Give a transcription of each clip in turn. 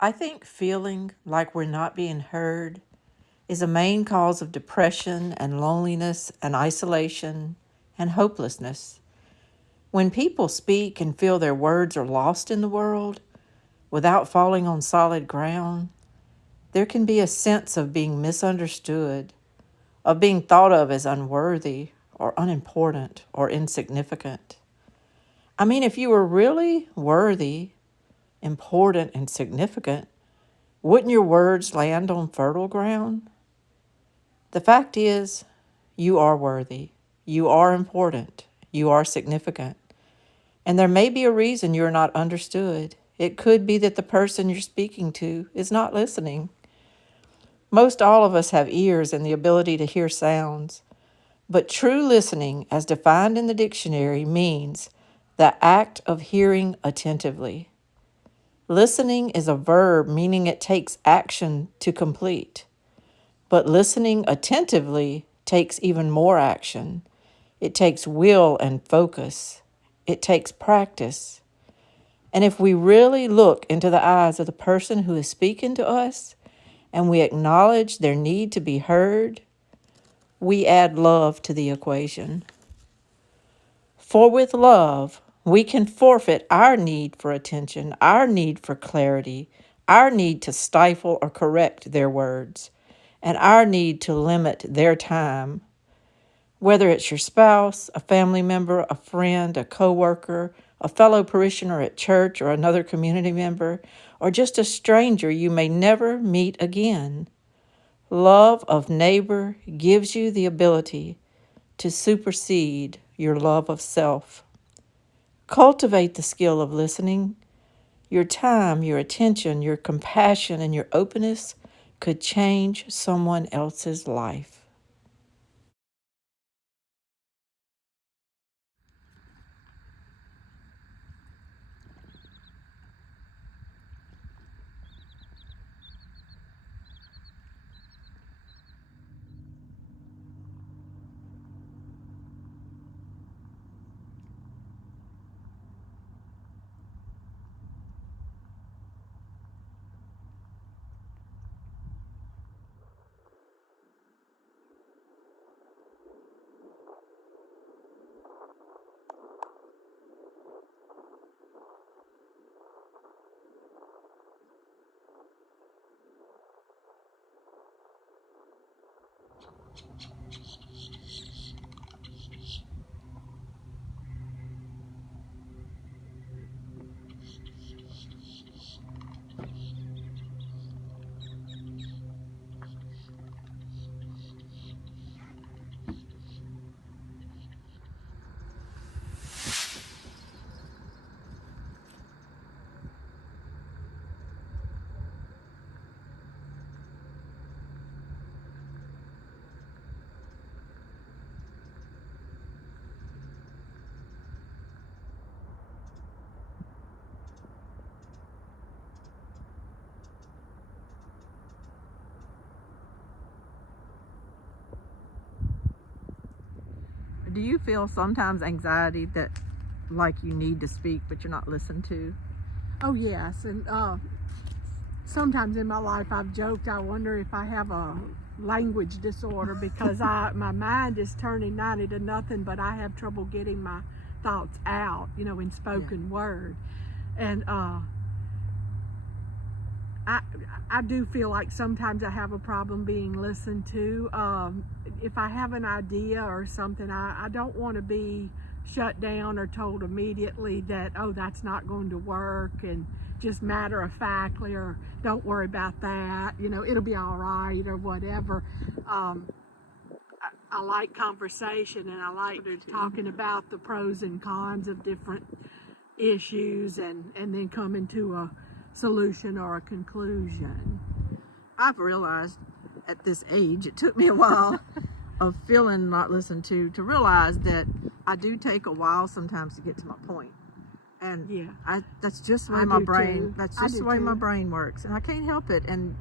I think feeling like we're not being heard is a main cause of depression and loneliness and isolation and hopelessness. When people speak and feel their words are lost in the world without falling on solid ground, there can be a sense of being misunderstood, of being thought of as unworthy or unimportant or insignificant. I mean, if you were really worthy, important, and significant, wouldn't your words land on fertile ground? The fact is, you are worthy, you are important, you are significant, and there may be a reason you're not understood. It could be that the person you're speaking to is not listening. Most all of us have ears and the ability to hear sounds, but true listening, as defined in the dictionary, means the act of hearing attentively. Listening is a verb, meaning it takes action to complete. But listening attentively takes even more action. It takes will and focus. It takes practice. And if we really look into the eyes of the person who is speaking to us and we acknowledge their need to be heard, we add love to the equation. For with love, we can forfeit our need for attention, our need for clarity, our need to stifle or correct their words, and our need to limit their time. Whether it's your spouse, a family member, a friend, a coworker, a fellow parishioner at church or another community member, or just a stranger you may never meet again, love of neighbor gives you the ability to supersede your love of self. Cultivate the skill of listening. Your time, your attention, your compassion, and your openness could change someone else's life. Do you feel sometimes anxiety that like you need to speak but you're not listened to? Oh yes, and sometimes in my life I've joked I wonder if I have a language disorder because my mind is turning 90 to nothing, but I have trouble getting my thoughts out, in spoken word. And I I do feel like sometimes I have a problem being listened to. If I have an idea or something, I don't want to be shut down or told immediately that, oh, that's not going to work, and just matter of factly, or don't worry about that, it'll be all right or whatever. I like conversation, and I like talking about the pros and cons of different issues, and then coming to a solution or a conclusion. I've realized at this age, it took me a while of feeling not listened to realize that I do take a while sometimes to get to my point. And Yeah, that's just the way I my do brain, too. that's I just do the way my too. brain works. And I can't help it. And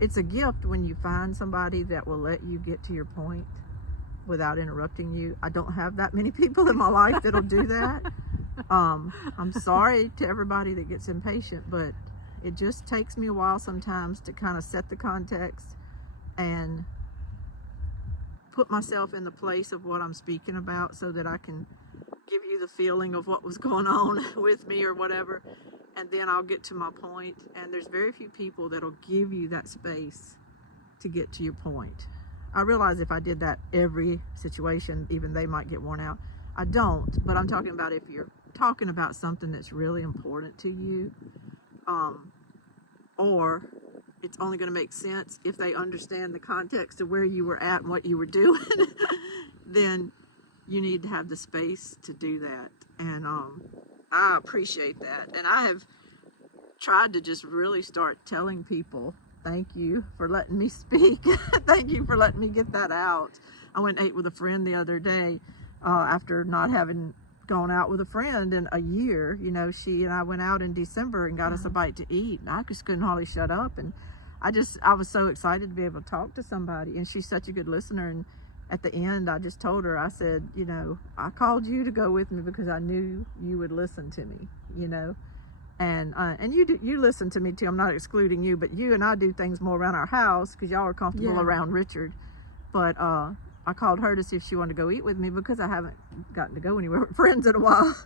it's a gift when you find somebody that will let you get to your point without interrupting you. I don't have that many people in my life that'll do that. I'm sorry to everybody that gets impatient, but it just takes me a while sometimes to kind of set the context and put myself in the place of what I'm speaking about so that I can give you the feeling of what was going on with me or whatever, and then I'll get to my point. And there's very few people that'll give you that space to get to your point. I realize if I did that every situation, even they might get worn out. I don't, but I'm talking about if you're talking about something that's really important to you, or it's only going to make sense if they understand the context of where you were at and what you were doing, then you need to have the space to do that. And I appreciate that. And I have tried to just really start telling people, thank you for letting me speak. Thank you for letting me get that out. I went and ate with a friend the other day after not having gone out with a friend in a year. You know, she and I went out in December and got us a bite to eat, and I just couldn't hardly shut up. And I was so excited to be able to talk to somebody, and she's such a good listener. And at the end, I just told her, I said, you know, I called you to go with me because I knew you would listen to me, you know. And you listen to me too. I'm not excluding you, but you and I do things more around our house because y'all are comfortable around Richard. But I called her to see if she wanted to go eat with me because I haven't gotten to go anywhere with friends in a while.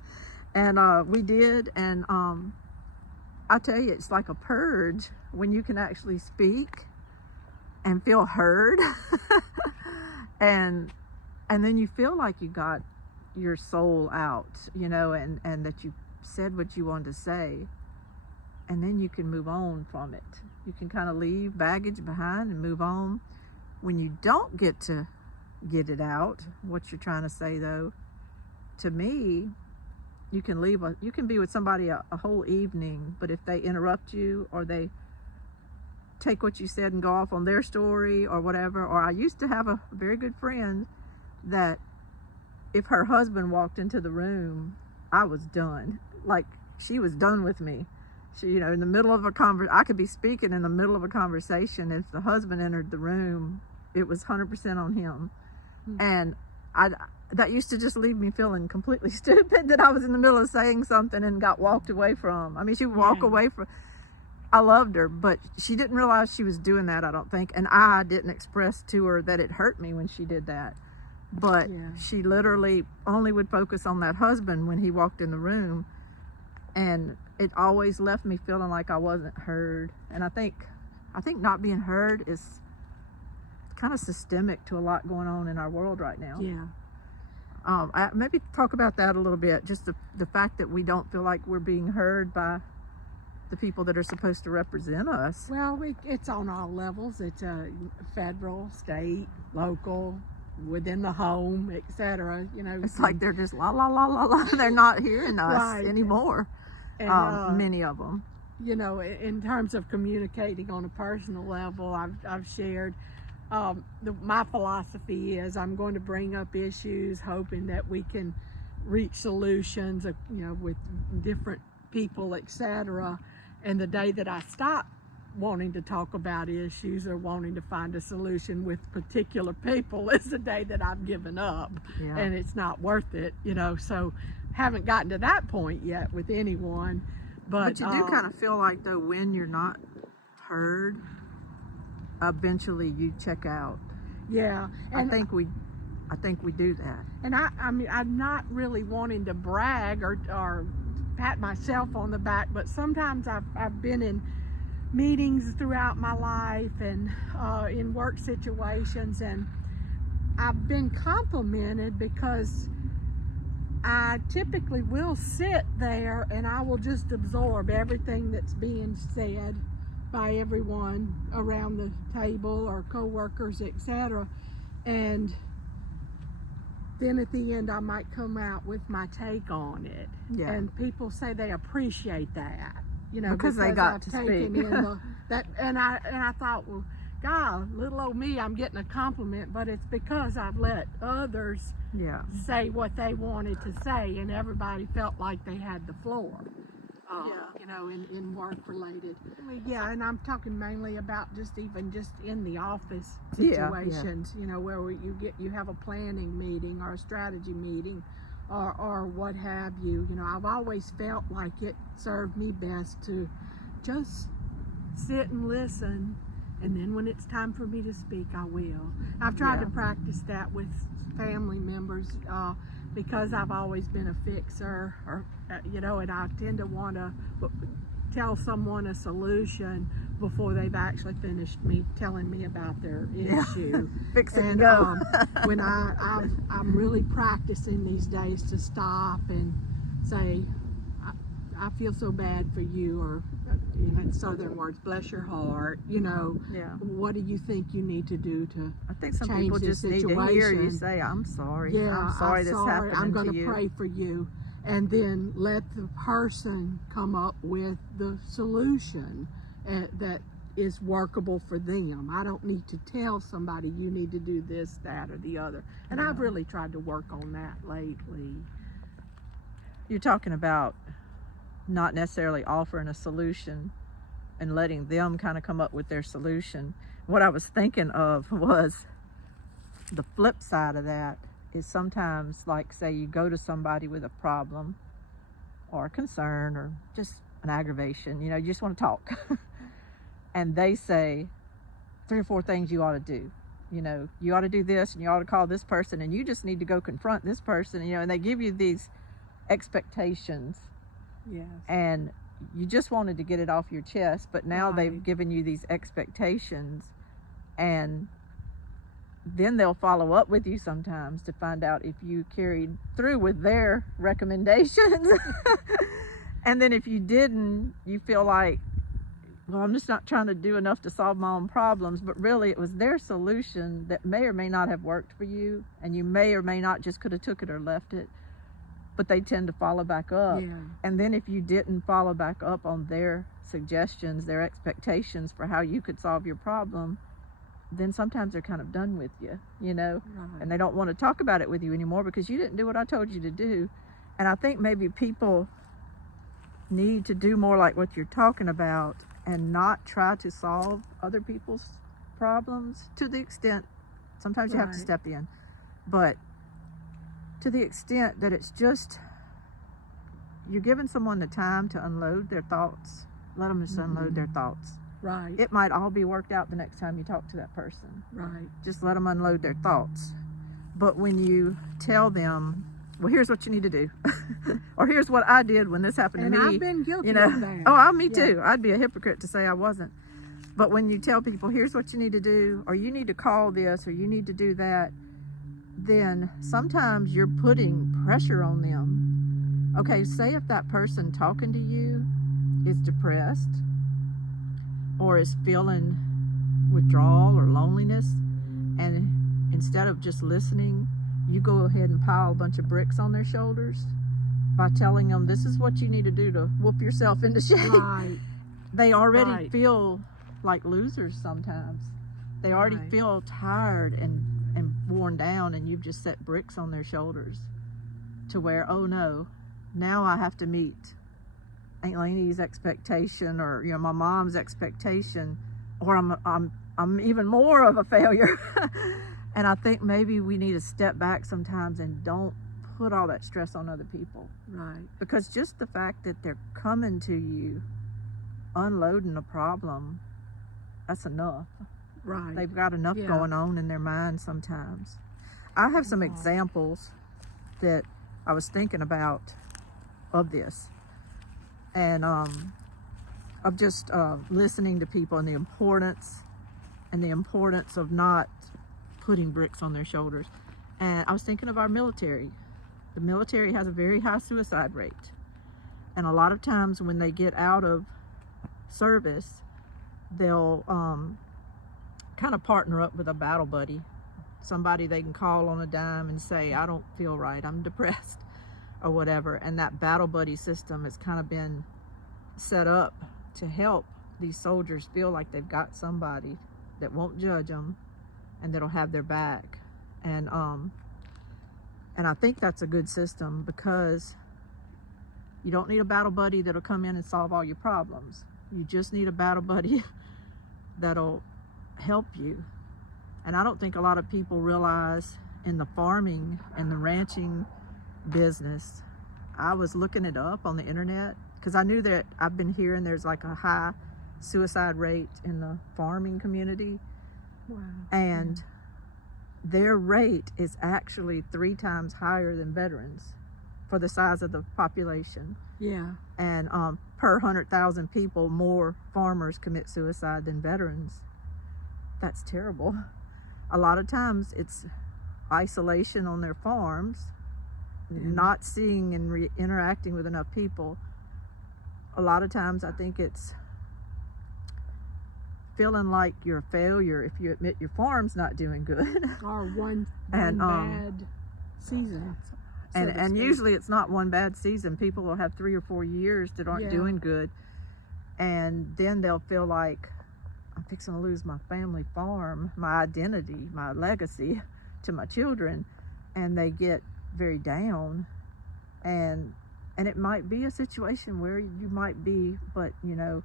And we did. And I tell you, it's like a purge when you can actually speak and feel heard. and then you feel like you got your soul out, you know, and that you said what you wanted to say, and then you can move on from it. You can kind of leave baggage behind and move on. When you don't get to get it out, what you're trying to say, though, to me, you can be with somebody a whole evening, but if they interrupt you or they take what you said and go off on their story or whatever. Or I used to have a very good friend that if her husband walked into the room, I was done. Like, she was done with me. She, you know, in the middle of I could be speaking in the middle of a conversation. If the husband entered the room, it was 100% on him. Mm-hmm. And that used to just leave me feeling completely stupid that I was in the middle of saying something and got walked away from. I mean, she would walk away from. I loved her, but she didn't realize she was doing that, I don't think. And I didn't express to her that it hurt me when she did that. But she literally only would focus on that husband when he walked in the room. And it always left me feeling like I wasn't heard. And I think not being heard is kind of systemic to a lot going on in our world right now. Yeah. Maybe talk about that a little bit. Just the fact that we don't feel like we're being heard by the people that are supposed to represent us. Well, it's on all levels. It's federal, state, local, within the home, etc. You know, it's like they're just la la la la la. They're not hearing us anymore. And, many of them. You know, in terms of communicating on a personal level, I've shared. My philosophy is I'm going to bring up issues, hoping that we can reach solutions. You know, with different people, etc. And the day that I stop wanting to talk about issues or wanting to find a solution with particular people is the day that I've given up. And it's not worth it, you know. So haven't gotten to that point yet with anyone. But you do kind of feel like, though, when you're not heard, eventually you check out. Yeah. And I think we do that. And I mean, I'm not really wanting to brag or pat myself on the back, but sometimes I've been in meetings throughout my life and in work situations, and I've been complimented because I typically will sit there and I will just absorb everything that's being said by everyone around the table or coworkers, etc. And then at the end I might come out with my take on it. Yeah. And people say they appreciate that, you know, because they got to speak. And I thought, well, God, little old me, I'm getting a compliment, but it's because I've let others say what they wanted to say, and everybody felt like they had the floor. You know, in work related. Yeah, and I'm talking mainly about just in the office situations, you know, where you have a planning meeting or a strategy meeting or what have you. You know, I've always felt like it served me best to just sit and listen, and then when it's time for me to speak, I will. I've tried to practice that with family members because I've always been a fixer, or and I tend to want to tell someone a solution before they've actually finished me telling me about their issue. Fix it and and go. When I'm really practicing these days to stop and say, I feel so bad for you, or in Southern words, bless your heart. What do you think you need to do to I think some change people this just need to hear you situation? say, I'm sorry. Yeah, I'm sorry this happened I'm to going to you. pray for you, and then let the person come up with the solution that is workable for them. I don't need to tell somebody you need to do this, that, or the other. And I've really tried to work on that lately. You're talking about not necessarily offering a solution and letting them kind of come up with their solution. What I was thinking of was the flip side of that is sometimes, like, say you go to somebody with a problem or a concern or just an aggravation, you just want to talk. And they say 3 or 4 things you ought to do. You ought to do this, and you ought to call this person, and you just need to go confront this person, and they give you these expectations. Yes. And you just wanted to get it off your chest, but now Right. they've given you these expectations, and then they'll follow up with you sometimes to find out if you carried through with their recommendations. And then if you didn't, you feel like, well, I'm just not trying to do enough to solve my own problems, but really it was their solution that may or may not have worked for you, and you may or may not just could have took it or left it, but they tend to follow back up. Yeah. And then if you didn't follow back up on their suggestions, their expectations for how you could solve your problem, then sometimes they're kind of done with you, Right. and they don't want to talk about it with you anymore because you didn't do what I told you to do. And I think maybe people need to do more like what you're talking about and not try to solve other people's problems, to the extent sometimes you have to Right. step in, but to the extent that it's just you're giving someone the time to unload their thoughts. Let them just unload their thoughts. Right. It might all be worked out the next time you talk to that person. Right. Just let them unload their thoughts. But when you tell them, well, here's what you need to do, or here's what I did when this happened And to me. I've been guilty you know, of that. oh, me Yeah. too. I'd be a hypocrite to say I wasn't. But when you tell people, here's what you need to do, or you need to call this, or you need to do that, then sometimes you're putting pressure on them. Okay, say if that person talking to you is depressed or is feeling withdrawal or loneliness, and instead of just listening, you go ahead and pile a bunch of bricks on their shoulders by telling them this is what you need to do to whoop yourself into shape. Right. They already Right. feel like losers sometimes. They already Right. feel tired and worn down, and you've just set bricks on their shoulders to where, oh no, now I have to meet Aunt Lainey's expectation, or my mom's expectation, or I'm even more of a failure. And I think maybe we need to step back sometimes and don't put all that stress on other people, Right. because just the fact that they're coming to you unloading a problem, that's enough. Right. They've got enough Yeah. going on in their mind sometimes. I have some examples that I was thinking about of this, and of just listening to people, and the importance of not putting bricks on their shoulders. And I was thinking of our military. The military has a very high suicide rate, and a lot of times when they get out of service, they'll kind of partner up with a battle buddy, somebody they can call on a dime and say, I don't feel right, I'm depressed, or whatever. And that battle buddy system has kind of been set up to help these soldiers feel like they've got somebody that won't judge them and that'll have their back. And I think that's a good system, because you don't need a battle buddy that'll come in and solve all your problems. You just need a battle buddy that'll help you. And I don't think a lot of people realize, in the farming and the ranching business, I was looking it up on the internet, because I knew that I've been hearing there's like a high suicide rate in the farming community, Wow. and their rate is actually 3 times higher than veterans for the size of the population. Yeah. And per 100,000 people, more farmers commit suicide than veterans. That's terrible. A lot of times it's isolation on their farms, not seeing and interacting with enough people. A lot of times I think it's feeling like you're a failure if you admit your farm's not doing good. Or one And, bad season. so to And speak. usually it's not one bad season. People will have 3 or 4 years that aren't Yeah. doing good, and then they'll feel like, I'm fixing to lose my family farm, my identity, my legacy to my children, and they get very down. And it might be a situation where you might be, but you know,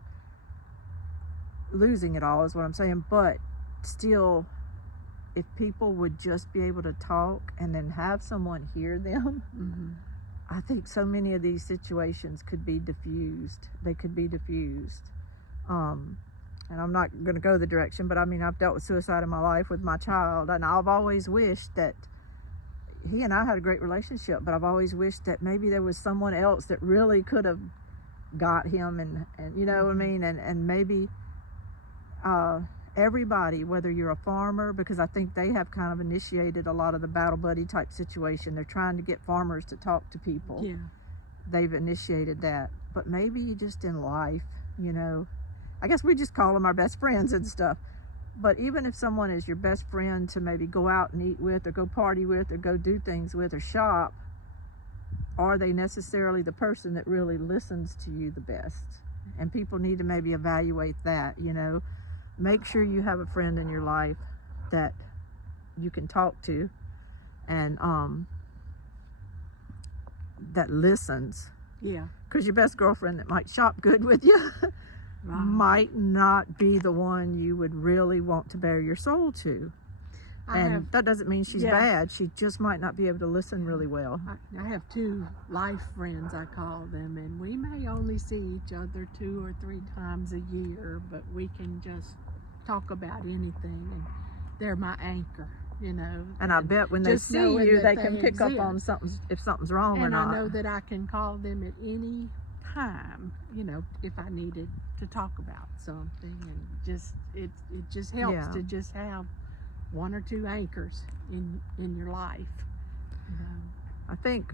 losing it all is what I'm saying. But still, if people would just be able to talk and then have someone hear them, Mhm. I think so many of these situations could be diffused. They could be diffused. And I'm not going to go the direction, but I mean, I've dealt with suicide in my life with my child, and I've always wished that he and I had a great relationship, but I've always wished that maybe there was someone else that really could have got him, and you know what I mean, and maybe everybody, whether you're a farmer, because I think they have kind of initiated a lot of the battle buddy type situation. They're trying to get farmers to talk to people. Yeah. They've initiated that. But maybe just in life, you know, I guess we just call them our best friends and stuff. But even if someone is your best friend to maybe go out and eat with, or go party with, or go do things with, or shop, are they necessarily the person that really listens to you the best? And people need to maybe evaluate that, you know. Make sure you have a friend in your life that you can talk to, and that listens. Yeah. Because your best girlfriend that might shop good with you Right. might not be the one you would really want to bare your soul to. I And have that doesn't mean she's Yeah. bad. She just might not be able to listen really well. I have 2 life friends, I call them, and we may only see each other 2 or 3 times a year, but we can just talk about anything, and they're my anchor, you know. And I bet when they just see knowing you, that they can they pick up on exist. something, if something's wrong or And not. I know that I can call them at any time, you know, if I needed to talk about something, and just it just helps Yeah. to just have 1 or 2 anchors in your life, you know. I think,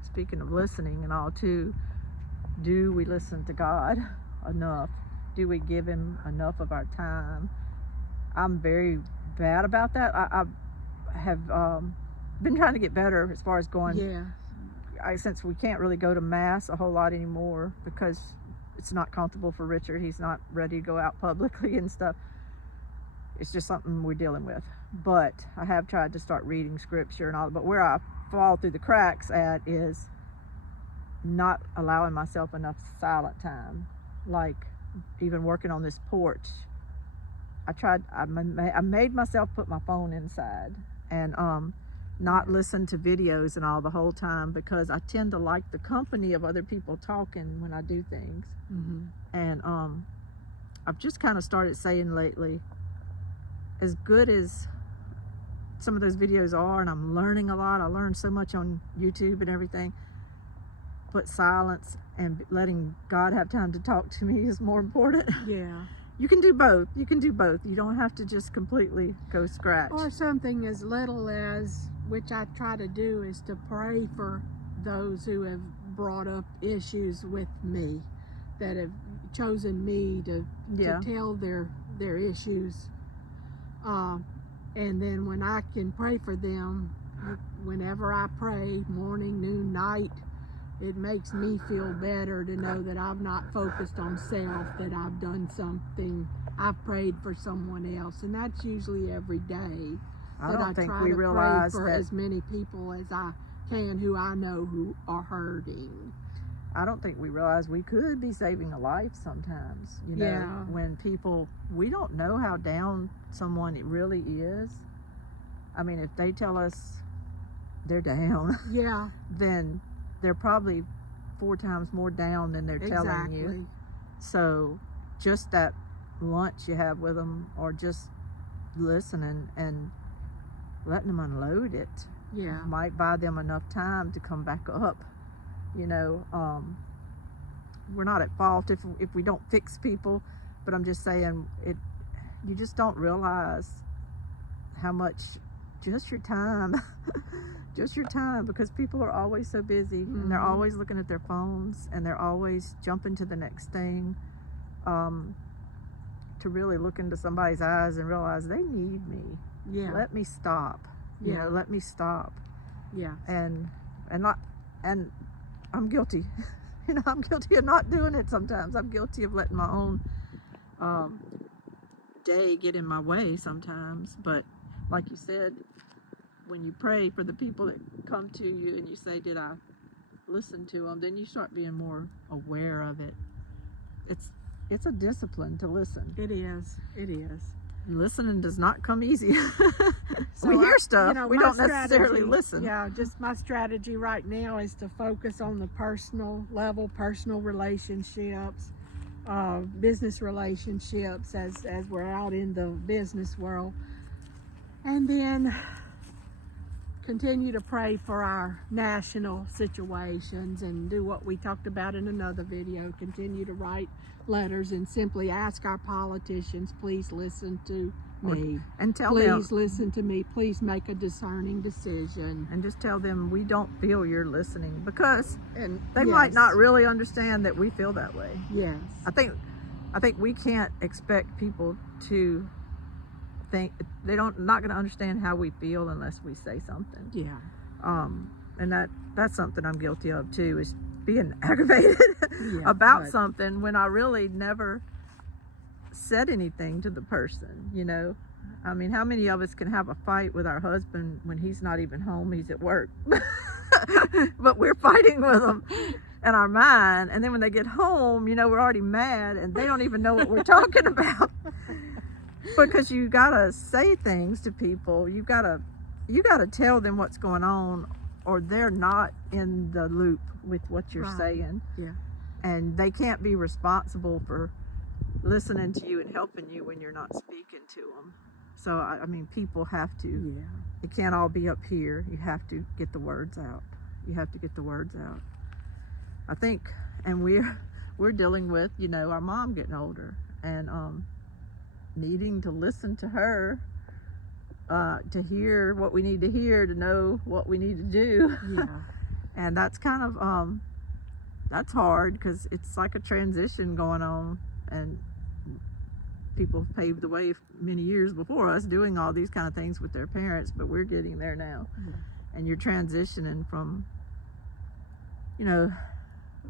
speaking of listening and all too, do we listen to God enough? Do we give him enough of our time? I'm very bad about that. I have been trying to get better as far as going. Yeah. Since we can't really go to mass a whole lot anymore because it's not comfortable for Richard. He's not ready to go out publicly and stuff. It's just something we're dealing with. But I have tried to start reading scripture and all. But where I fall through the cracks at is not allowing myself enough silent time. Like even working on this porch, I made myself put my phone inside and not listen to videos and all the whole time, because I tend to like the company of other people talking when I do things. Mm-hmm. And I've just kind of started saying lately, as good as some of those videos are, and I'm learning a lot, I learned so much on YouTube and everything, but silence and letting God have time to talk to me is more important. Yeah. You can do both. You can do both. You don't have to just completely go scratch. Or something as little as, which I try to do, is to pray for those who have brought up issues with me, that have chosen me to tell their issues. And then when I can pray for them, whenever I pray, morning, noon, night, it makes me feel better to know that I've not focused on self, that I've done something, I've prayed for someone else, and that's usually every day. I That don't think try we to realize pray for that. as many people as I can who I know who are hurting. I don't think we realize we could be saving a life sometimes. You know, Yeah. when people, we don't know how down someone really is. I mean, if they tell us they're down, Yeah. then they're probably 4 times more down than they're telling you. Exactly. So just that lunch you have with them, or just listening and letting them unload it, Yeah. might buy them enough time to come back up. You know, we're not at fault if we don't fix people, but I'm just saying you just don't realize how much just your time just your time, because people are always so busy, and they're always looking at their phones, and they're always jumping to the next thing, to really look into somebody's eyes and realize they need me. Yeah. Let me stop. You know, let me stop. Yeah. And I'm guilty. You know, I'm guilty of not doing it sometimes. I'm guilty of letting my own day get in my way sometimes. But like you said, when you pray for the people that come to you and you say, did I listen to them, then you start being more aware of it. It's a discipline to listen. It is. It is. Listening does not come easy. So we hear I- stuff, you know, we my don't necessarily strategy- listen. Yeah, just my strategy right now is to focus on the personal level, personal relationships, business relationships as we're out in the business world. And then continue to pray for our national situations and do what we talked about in another video. Continue to write letters and simply ask our politicians, please listen to me. And tell them, Please listen to me. Please make a discerning decision. and just tell them we don't feel you're listening, because And they might not really understand that we feel that way. Yes. I think we can't expect people to think they not going to understand how we feel unless we say something. Yeah. And that's something I'm guilty of too, is being aggravated Yeah, about but- something when I really never said anything to the person. You know, I mean, how many of us can have a fight with our husband when he's not even home, he's at work, but we're fighting with him in our mind, and then when they get home, you know, we're already mad and they don't even know what we're talking about. Because you gotta say things to people, you gotta tell them what's going on, or they're not in the loop with what you're Right. saying. Yeah. And they can't be responsible for listening to you and helping you when you're not speaking to them. So I mean, people have to. Yeah. It can't all be up here. You have to get the words out. You have to get the words out. I think, and we're dealing with, you know, our mom getting older, and needing to listen to her, to hear what we need to hear, to know what we need to do. Yeah. And that's kind of that's hard, because it's like a transition going on, and people paved the way many years before us doing all these kind of things with their parents, but we're getting there now. Yeah. And you're transitioning from, you know,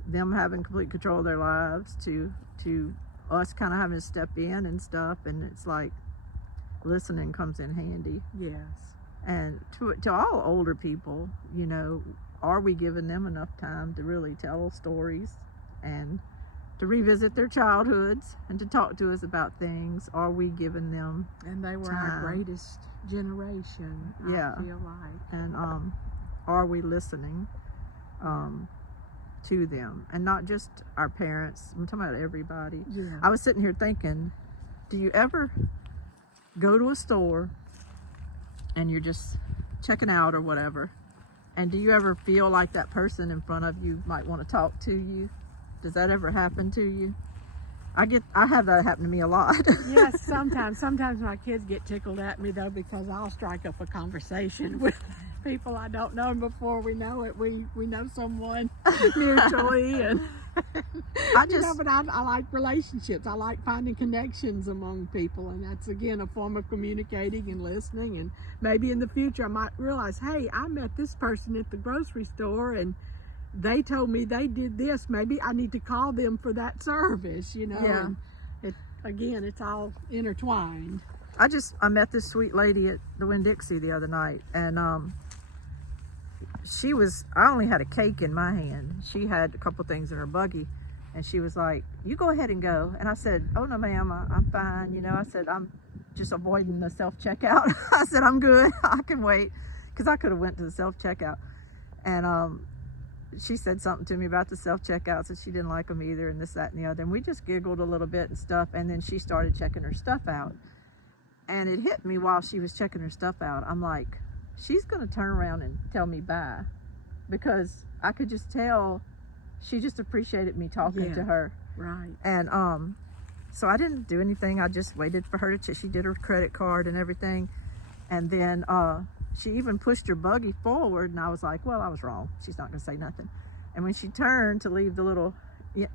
them having complete control of their lives to us kind of having to step in and stuff, and it's like listening comes in handy. Yes. And to all older people, you know, are we giving them enough time to really tell stories and to revisit their childhoods and to talk to us about things? Are we giving them, And they were Time. our greatest generation, Yeah. I feel like. and are we listening to them, and not just our parents? I'm talking about everybody. Yeah. I was sitting here thinking, do you ever go to a store and you're just checking out or whatever, and do you ever feel like that person in front of you might want to talk to you? Does that ever happen to you? I have that happen to me a lot. Yes, sometimes my kids get tickled at me though, because I'll strike up a conversation with people I don't know, and before we know it, we know someone mutually, and but I like relationships. I like finding connections among people, and that's again a form of communicating and listening. And maybe in the future I might realize, hey, I met this person at the grocery store and they told me they did this. Maybe I need to call them for that service, you know. Yeah. And it's all intertwined. I met this sweet lady at the Winn-Dixie the other night, and I only had a cake in my hand. She had a couple things in her buggy, and she was like, you go ahead and go. And I said, oh no ma'am, I'm fine. You know, I said, I'm just avoiding the self-checkout. I said, I'm good, I can wait, because I could have went to the self-checkout. And she said something to me about the self-checkouts, and she didn't like them either, and this, that, and the other. And we just giggled a little bit and stuff, and then she started checking her stuff out. And it hit me while she was checking her stuff out. I'm like, she's going to turn around and tell me bye, because I could just tell she just appreciated me talking Yeah. to her. Right. And so I didn't do anything. I just waited for her to she did her credit card and everything. And then she even pushed her buggy forward, and I was like, well, I was wrong. She's not going to say nothing. And when she turned to leave the little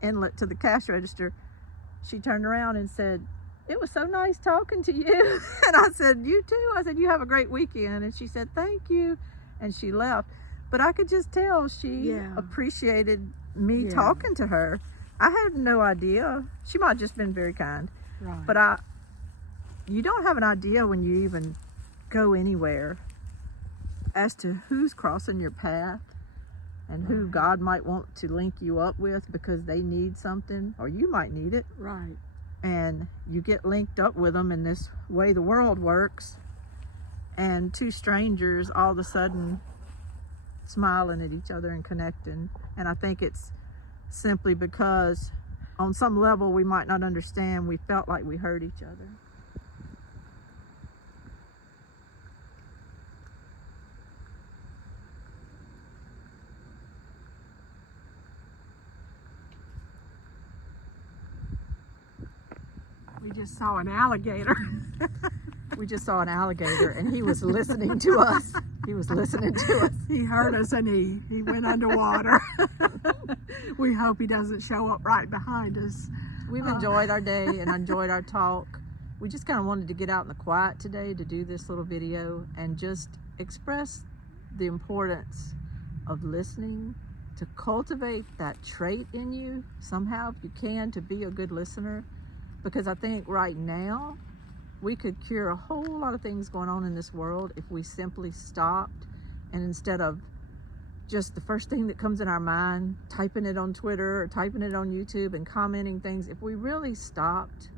inlet to the cash register, she turned around and said, it was so nice talking to you. And I said, you too. I said, you have a great weekend. And she said, thank you. And she left. But I could just tell she Yeah. appreciated me Yeah. talking to her. I had no idea. She might have just been very kind. Right. But you don't have an idea when you even go anywhere as to who's crossing your path and who Right. God might want to link you up with because they need something, or you might need it. Right. And you get linked up with them in this way the world works, and two strangers all of a sudden smiling at each other and connecting. And I think it's simply because on some level we might not understand, we felt like we heard each other. We just saw an alligator. We just saw an alligator, and he was listening to us. He was listening to us. He heard us and he went underwater. We hope he doesn't show up right behind us. We've enjoyed our day and enjoyed our talk. We just kind of wanted to get out in the quiet today to do this little video and just express the importance of listening, to cultivate that trait in you somehow, if you can, to be a good listener. Because I think right now we could cure a whole lot of things going on in this world if we simply stopped, and instead of just the first thing that comes in our mind, typing it on Twitter or typing it on YouTube and commenting things, if we really stopped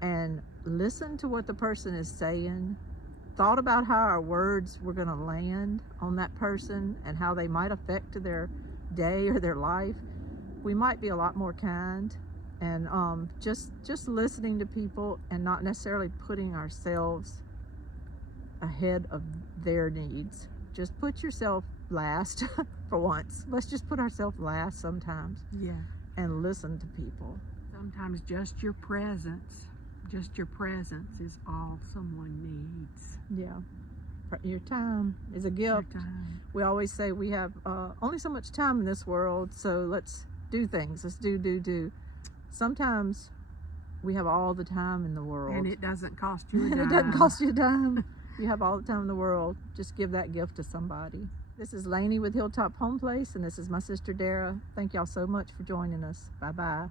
and listened to what the person is saying, thought about how our words were going to land on that person and how they might affect their day or their life, we might be a lot more kind. And just listening to people and not necessarily putting ourselves ahead of their needs. Just put yourself last for once. Let's just put ourselves last sometimes Yeah. and listen to people. Sometimes just your presence is all someone needs. Yeah. Your time is a Your gift. time. We always say we have only so much time in this world, so let's do things. Let's do. Sometimes we have all the time in the world. And it doesn't cost you a And dime. it doesn't cost you a dime. You have all the time in the world. Just give that gift to somebody. This is Lainey with Hilltop Home Place, and this is my sister Dara. Thank y'all so much for joining us. Bye-bye.